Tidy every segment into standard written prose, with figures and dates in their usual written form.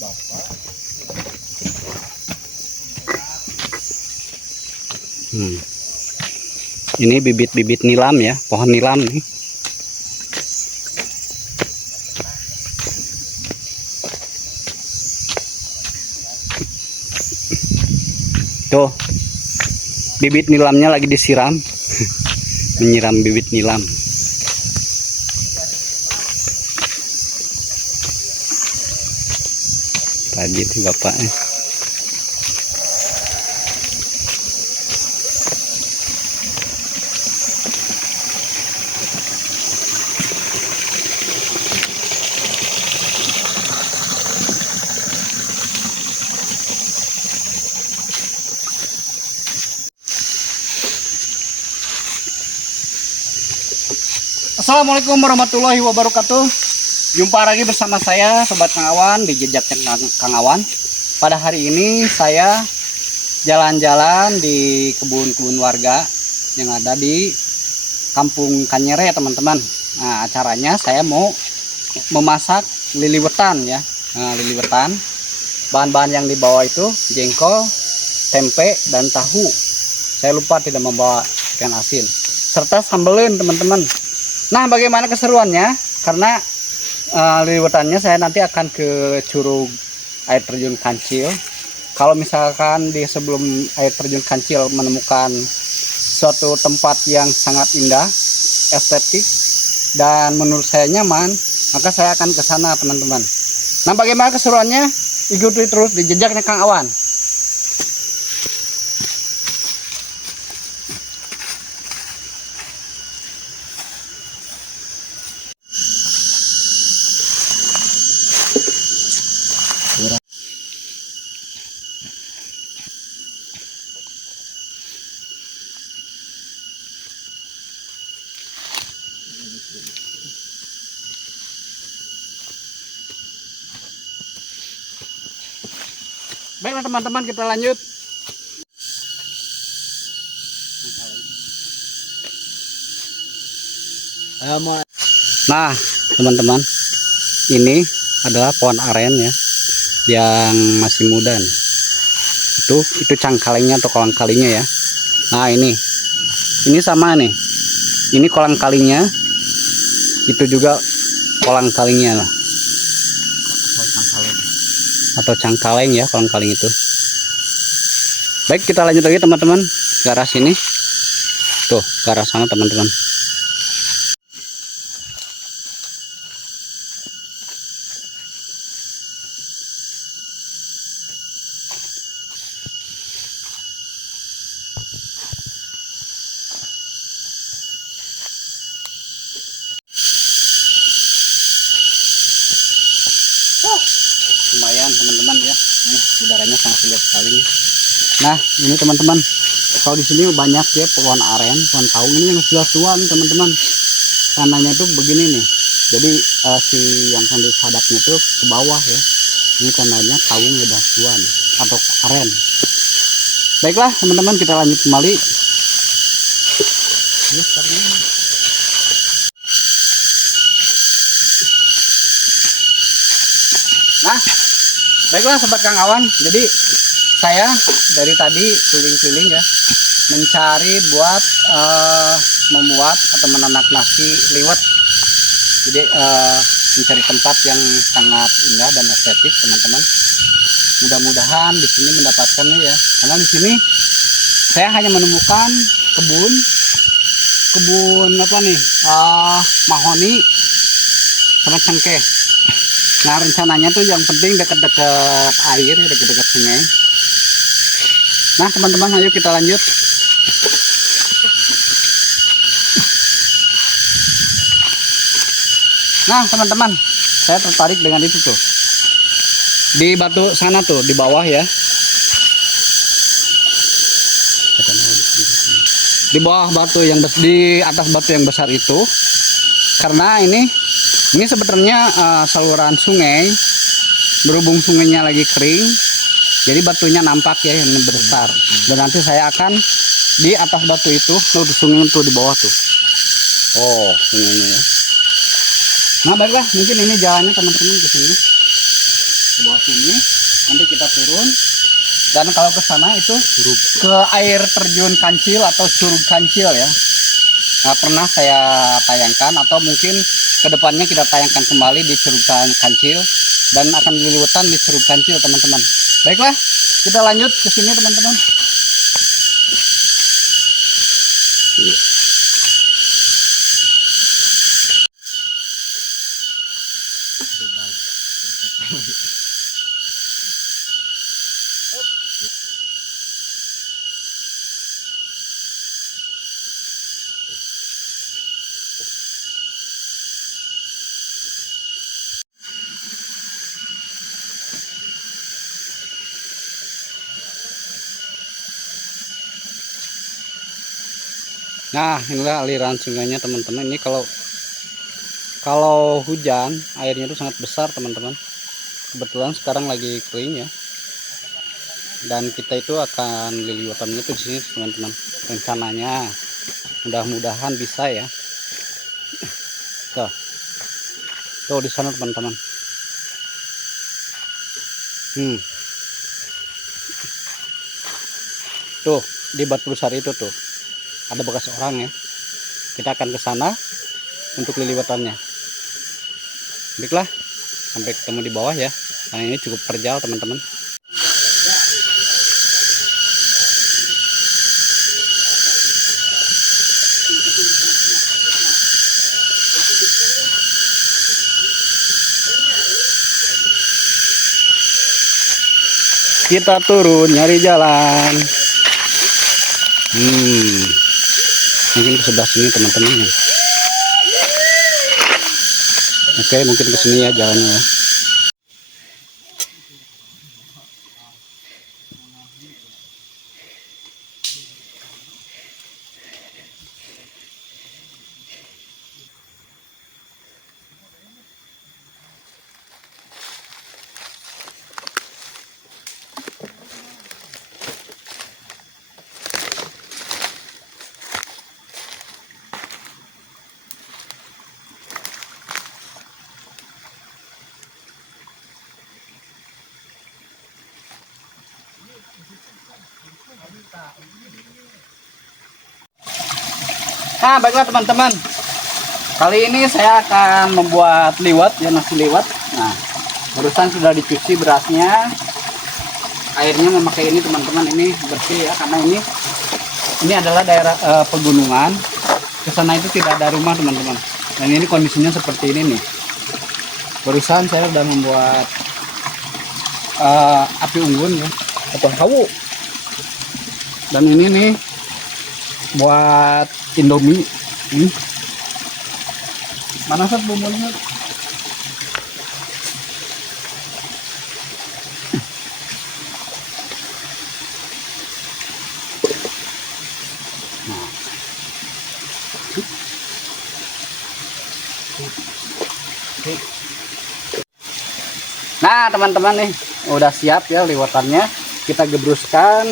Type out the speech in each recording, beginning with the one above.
Ini bibit-bibit nilam ya, pohon nilam nih. Tuh, bibit nilamnya lagi disiram. Menyiram bibit nilam. Rajin sih bapaknya. Assalamualaikum warahmatullahi wabarakatuh. Jumpa lagi bersama saya Sobat Kang Awan di Jejaknya Kang Awan. Pada hari ini saya jalan-jalan di kebun-kebun warga yang ada di Kampung Kanyere ya teman-teman. Nah, acaranya saya mau memasak liliwetan ya. Nah, liliwetan. Bahan-bahan yang dibawa itu jengkol, tempe, dan tahu. Saya lupa tidak membawa ikan asin serta sambelin teman-teman. Nah, bagaimana keseruannya? Karena liliwetannya saya nanti akan ke Curug Air Terjun Kancil. Kalau misalkan di sebelum Air Terjun Kancil menemukan suatu tempat yang sangat indah, estetik, dan menurut saya nyaman, maka saya akan ke sana teman-teman. Nah, bagaimana keseruannya? Ikuti terus di Jejaknya Kang Awan. Baiklah teman-teman, kita lanjut. Nah teman-teman, ini adalah pohon aren ya, yang masih muda nih. Itu cangkalengnya atau kolang kalinya ya. Nah ini sama nih. Ini kolang kalinya, itu juga kolang kalinya lah. Atau cangkaleng ya, kolang kaling itu. Baik, kita lanjut lagi teman-teman ke arah sini. Tuh, ke arah sana teman-teman. Lumayan teman-teman ya, udaranya sangat segar sekali nih. Nah ini teman-teman, kalau di sini banyak ya pohon aren, pohon kaung. Ini yang sudah tua nih teman-teman. Tanahnya tuh begini nih, jadi si yang kondisi hadapnya tuh ke bawah ya. Ini tanahnya kaung udah tua nih, atau aren. Baiklah teman-teman, kita lanjut kembali. Nah, baiklah Sobat Kang Awan, jadi saya dari tadi keliling-keliling ya, mencari buat membuat atau menanak nasi liwet. Jadi mencari tempat yang sangat indah dan estetik teman-teman. Mudah-mudahan di sini mendapatkannya ya, karena di sini saya hanya menemukan kebun apa nih, mahoni sama cengkeh. Nah rencananya tuh yang penting dekat-dekat air, dekat-dekat sungai. Nah teman-teman, ayo kita lanjut. Nah teman-teman, saya tertarik dengan itu tuh. Di batu sana tuh, di bawah ya. Di bawah batu yang di atas batu yang besar itu. Karena ini sebenarnya saluran sungai, berhubung sungainya lagi kering, jadi batunya nampak ya yang besar. Dan nanti saya akan di atas batu itu, tuh sungai tuh di bawah tuh. Oh, sungainya ya. Nah baiklah, mungkin ini jalannya teman-teman ke sini. di bawah sini. Nanti kita turun. Dan kalau ke sana itu ke air terjun Kancil atau Curug Kancil ya. Nah, pernah saya tayangkan atau mungkin kedepannya kita tayangkan kembali di Curug Kancil dan akan liliwatan di Curug Kancil teman-teman. Baiklah, kita lanjut ke sini teman-teman. Nah, inilah aliran sungainya teman-teman. Ini kalau hujan airnya itu sangat besar teman-teman. Kebetulan sekarang lagi kering ya. Dan kita itu akan liliwatannya itu di sini teman-teman. Rencananya mudah-mudahan bisa ya. Tuh di sana teman-teman. Tuh di batu besar itu tuh ada bekas orang ya. Kita akan ke sana untuk liliwatannya. Baiklah, sampai ketemu di bawah ya. Nah, ini cukup terjal teman-teman. Kita turun nyari jalan. Mungkin ke sebelah sini teman-teman. Oke, mungkin ke sini ya jalannya ya. Nah, baiklah teman-teman. Kali ini saya akan membuat liwet ya, nasi liwet. Nah, barusan sudah dicuci berasnya. Airnya memakai ini teman-teman, ini bersih ya karena ini adalah daerah pegunungan. Kesana itu tidak ada rumah teman-teman. Dan ini kondisinya seperti ini nih. Barusan saya sudah membuat api unggun ya atau hawu. Dan ini nih buat Indomie. Mana sih bumbunya? Nah teman-teman nih udah siap ya liwatannya. Kita gebruskan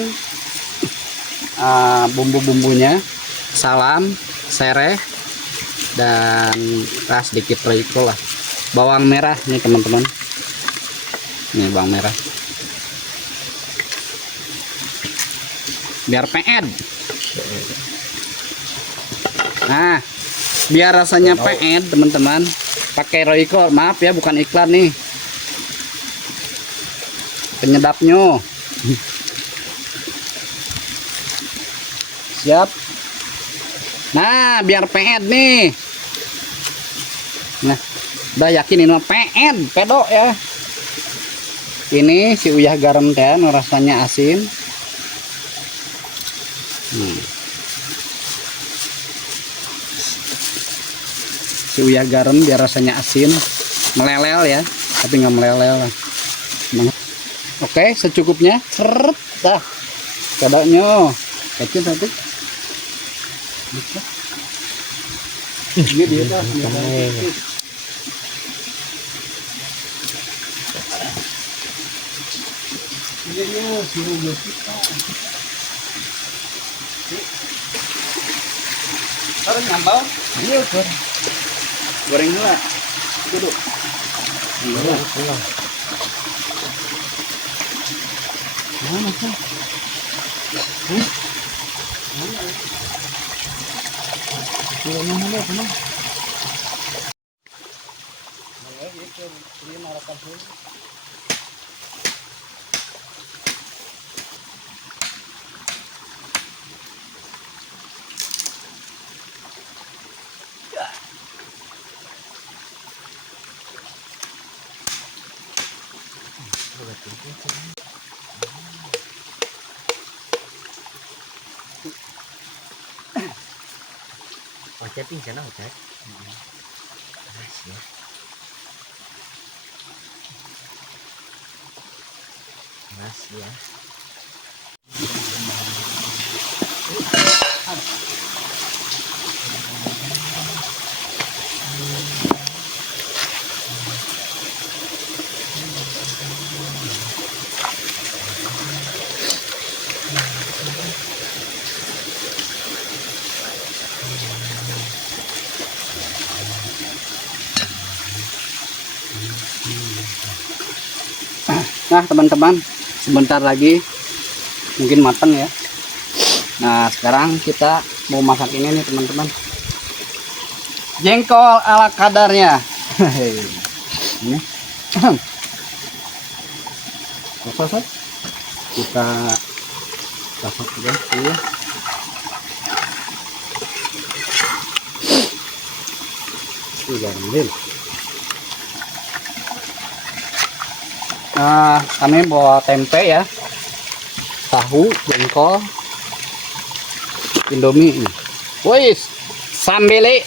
bumbu-bumbunya, salam, sereh, dan sedikit roiko lah. Bawang merah nih teman-teman. Ini bawang merah. Biar peed. Nah, biar rasanya peed teman-teman. Pakai roiko, maaf ya bukan iklan nih. Penyedapnya. Siap. Nah, biar peed nih. Nah, udah yakin ini mah peed, pedok ya. Ini si uyah garam teh rasanya asin. Si uyah garam biar rasanya asin, melelel ya, tapi nggak melelel. Oke, secukupnya. Seret dah. Pedoknya. Kecil satu. Ini dia dah. Taruh nyambal. Iya, goreng dulu. Duduk. Mana sih? Mana ada mana? Oce pingsan aku cek. Mas ya. Mas ya. Nah teman-teman, sebentar lagi mungkin matang ya. Nah sekarang kita mau masak ini nih teman-teman, jengkol ala kadarnya. Ini proses kita masak juga ya. Nah, kami bawa tempe ya, tahu, jengkol, indomie ini. Wih, sambele.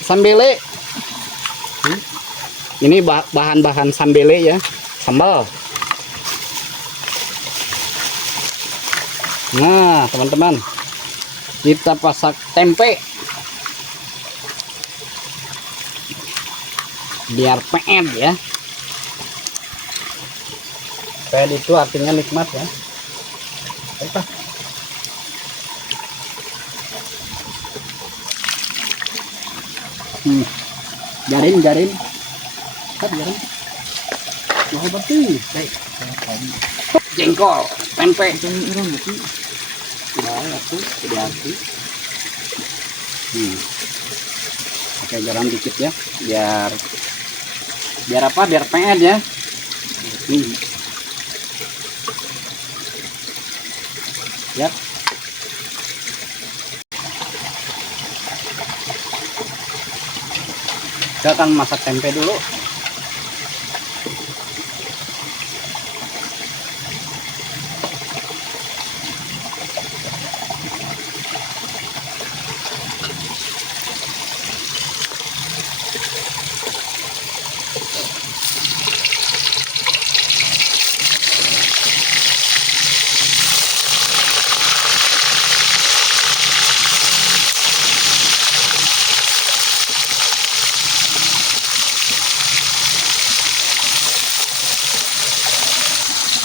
Ini bahan-bahan sambele ya, sambal. Nah, teman-teman, kita pasak tempe biar peen ya. Peen itu artinya nikmat ya. Apa? Jarin. Jarin. Mau berarti. Jengkol, tempe. Nah, aku hati. Pakai garam dikit ya, biar apa? Biar peen ya. Ya. Kita akan masak tempe dulu.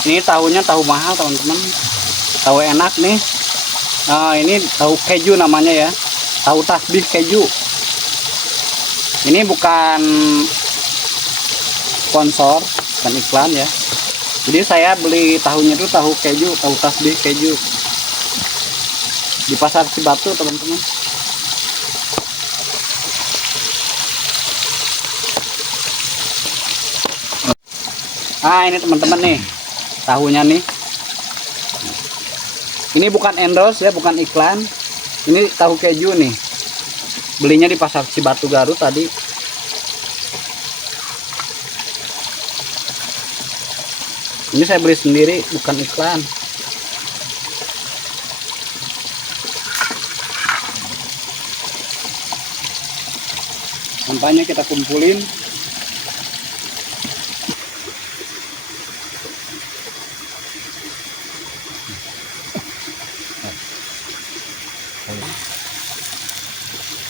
Ini tahunya tahu mahal teman-teman, tahu enak nih. Nah, ini tahu keju namanya ya, tahu tasbih keju. Ini bukan sponsor, bukan iklan ya. Jadi saya beli tahunya itu tahu keju, tahu tasbih keju di pasar Cibatu teman-teman. Nah ini teman-teman nih tahunya nih. Ini bukan endorse ya, bukan iklan. Ini tahu keju nih. Belinya di pasar Cibatu Garut tadi. Ini saya beli sendiri, bukan iklan. Sampahnya kita kumpulin.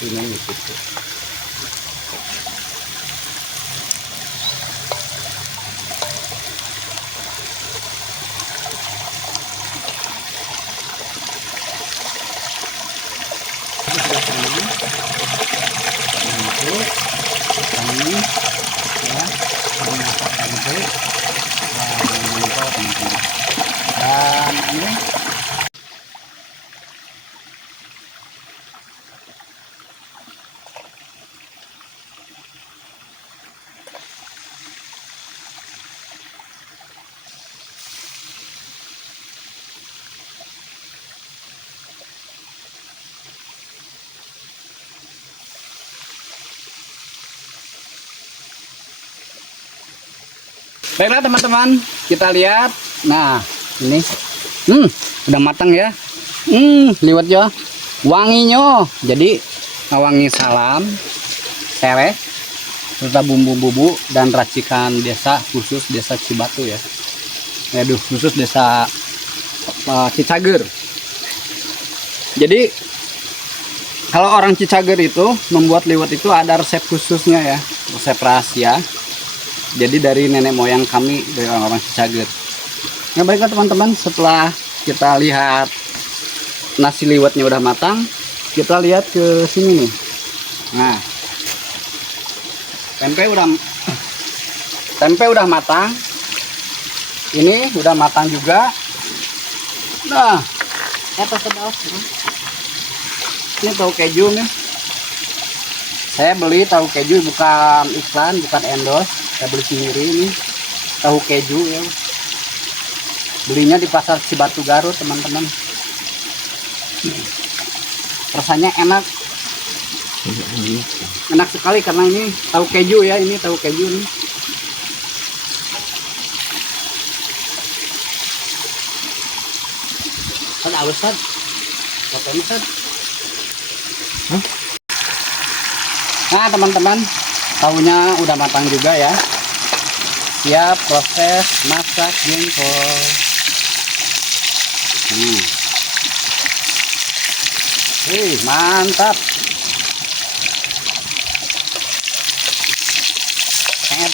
Ini gitu. Kami ya memasak tempe dan jengkol teman-teman. Dan ini Baiklah teman-teman, kita lihat. Nah, ini udah matang ya. Liwat ya. Wanginya. Jadi wangi salam, sereh, serta bumbu-bumbu dan racikan desa, khusus desa Cibatu ya. Aduh, khusus desa Cicager. Jadi kalau orang Cicager itu membuat liwet itu ada resep khususnya ya, resep rahasia. Jadi dari nenek moyang kami, dari orang-orang Cicager. Nah baiklah teman-teman, setelah kita lihat nasi liwetnya udah matang, kita lihat ke sini nih. Nah, tempe udah matang. Ini udah matang juga. Nah, ini tahu keju nih. Saya beli tahu keju, bukan iklan, bukan endorse. Saya beli sendiri ini tahu keju ya. Belinya di pasar Cibatu Garut teman-teman. Rasanya enak. Enak sekali karena ini tahu keju ya, ini tahu keju nih. Ada alasan. Fotonya kan. Nah teman-teman, tahunya udah matang juga ya. Siap proses masak jengkol. Mantap. Sangat.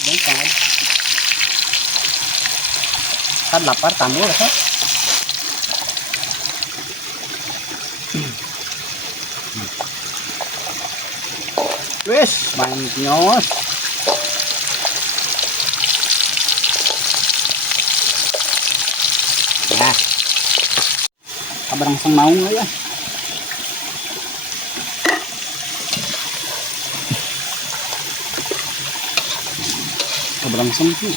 Kan lapar tambul ya. Wes, manyos. Nah, kabar langsung mau nggak ya? Kabar langsung sih.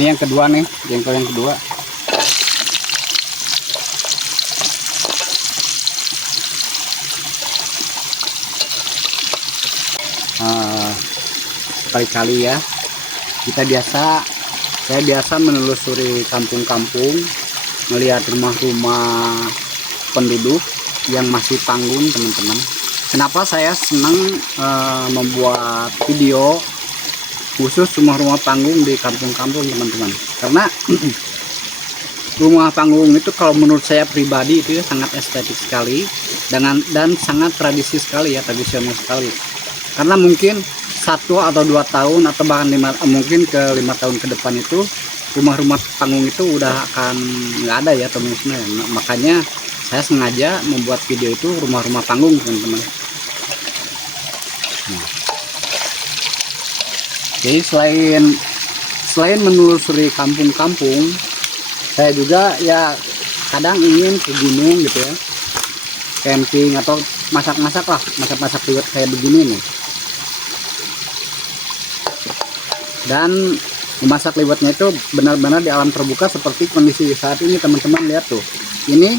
Ini yang kedua nih, jengkol yang kedua. Kali-kali ya saya biasa menelusuri kampung-kampung, melihat rumah-rumah penduduk yang masih panggung teman-teman. Kenapa saya senang membuat video khusus rumah-rumah panggung di kampung-kampung teman-teman? Karena rumah panggung itu kalau menurut saya pribadi itu ya sangat estetik sekali dan sangat tradisi sekali ya, tradisional sekali. Karena mungkin 1 atau 2 tahun atau bahkan mungkin ke 5 tahun ke depan itu rumah-rumah panggung itu udah akan nggak ada ya teman-teman. Makanya saya sengaja membuat video itu rumah-rumah panggung teman-teman. Jadi selain menelusuri kampung-kampung, saya juga ya kadang ingin ke gunung gitu ya, camping atau masak-masak liwet kayak begini nih. Dan memasak liwetnya itu benar-benar di alam terbuka seperti kondisi saat ini teman-teman. Lihat tuh, ini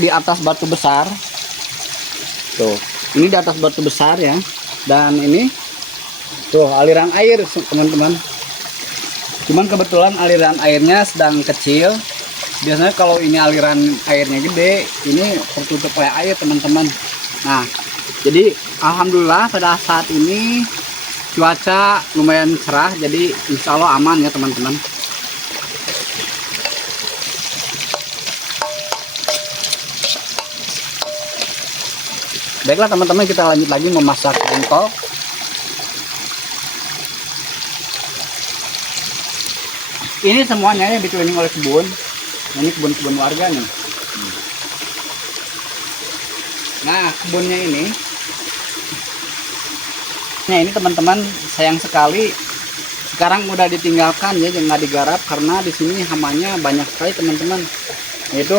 di atas batu besar tuh, ini di atas batu besar ya, dan ini tuh aliran air teman-teman. Cuman kebetulan aliran airnya sedang kecil. Biasanya kalau ini aliran airnya gede, ini tertutup oleh air teman-teman. Nah jadi alhamdulillah pada saat ini cuaca lumayan cerah, jadi insya Allah aman ya teman-teman. Baiklah teman-teman, kita lanjut lagi memasak jengkol. Ini semuanya yang dikelilingi oleh kebun. Ini kebun-kebun warga nih. Nah kebunnya ini teman-teman, sayang sekali sekarang udah ditinggalkan ya, nggak digarap karena di sini hamanya banyak sekali teman-teman. Yaitu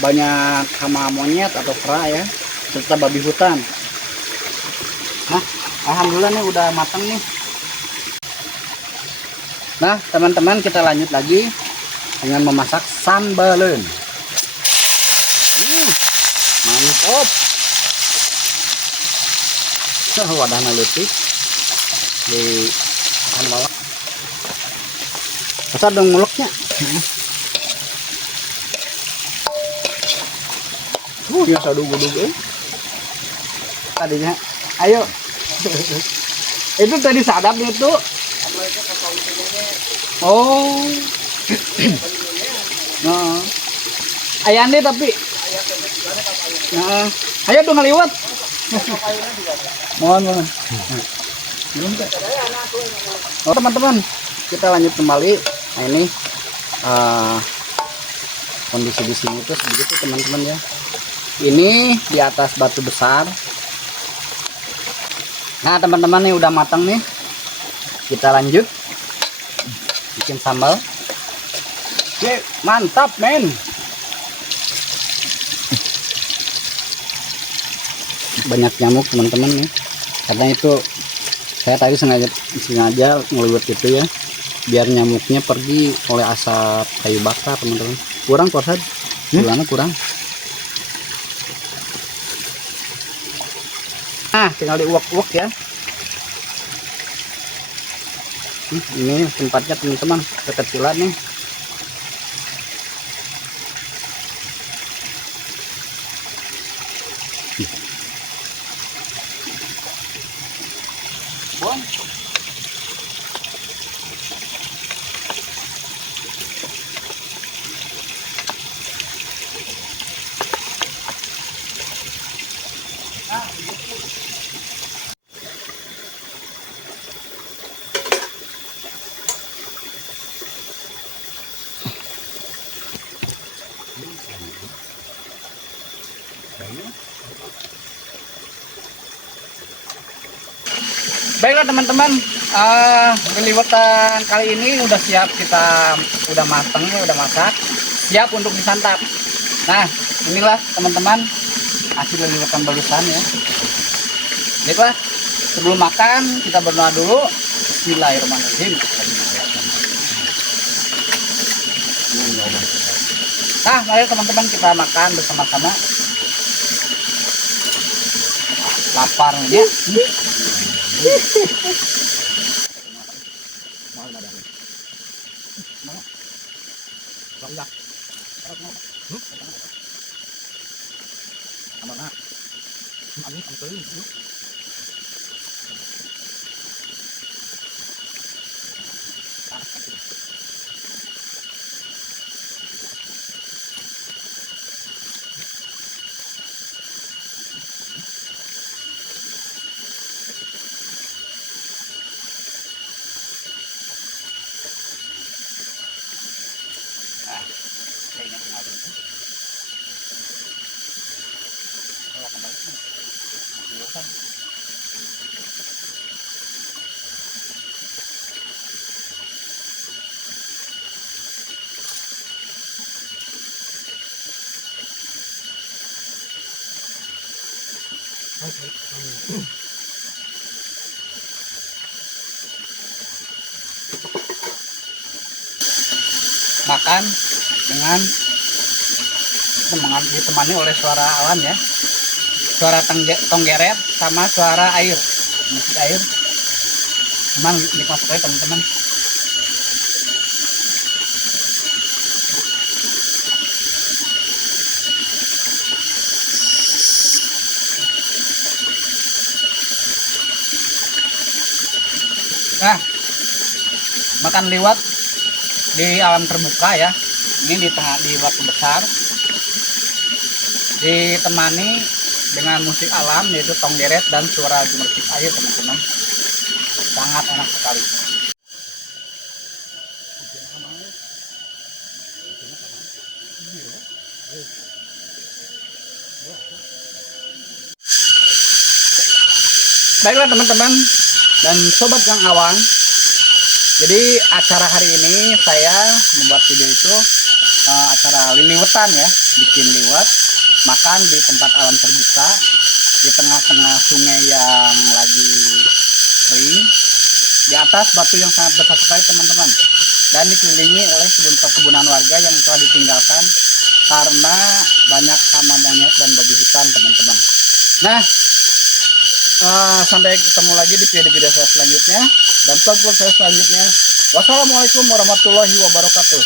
banyak hama monyet atau kera ya, serta babi hutan. Nah alhamdulillah nih udah matang nih. Nah teman-teman, kita lanjut lagi dengan memasak sambalen. Mantap. Wadahna leutik di sambal. Besar dong mulutnya. Ya sadugu-dugu. Tadinya, ayo. Itu tadi sadap itu. Oh. Nah. Ayande tapi. Nah. Ayo dong ngeliwat. Mohon. Belum tak? Oh teman-teman, kita lanjut kembali. Nah ini kondisi di sini tuh begitu teman-teman ya. Ini di atas batu besar. Nah teman-teman nih udah matang nih. Kita lanjut bikin sambal. Oke, mantap men. Banyak nyamuk teman-teman nih. Karena itu saya tadi sengaja ngelewat gitu ya, biar nyamuknya pergi oleh asap kayu bakar teman-teman. Kurang korset, gulanya kurang. Nah tinggal diuak-uak ya. Ini tempatnya teman-teman, kekecilan nih. Bon. Baiklah teman-teman, liwetan kali ini udah siap, kita udah mateng, udah masak, siap untuk disantap. Nah inilah teman-teman hasil liwetan barusan ya. Baiklah, sebelum makan kita berdoa dulu. Bismillahirrahmanirrahim. Nah mari teman-teman kita makan bersama-sama. Laparnya. Makan dengan ditemani oleh suara alam ya, suara tonggeret sama suara air, musik air. Memang nikmat sekali teman-teman. Nah, makan liwat di alam terbuka ya. Ini di tengah di batu besar, ditemani dengan musik alam yaitu tonggeret dan suara gemercik air teman-teman. Sangat enak sekali. Baiklah teman-teman dan sobat Kang Awan, jadi acara hari ini saya membuat video itu acara liliwetan ya, bikin liwet, makan di tempat alam terbuka di tengah-tengah sungai yang lagi kering, di atas batu yang sangat besar sekali teman-teman, dan dikelilingi oleh kebun-kebunan warga yang telah ditinggalkan karena banyak hama monyet dan babi hutan teman-teman. Nah Sampai ketemu lagi di video saya selanjutnya dan vlog saya selanjutnya. Wassalamualaikum warahmatullahi wabarakatuh.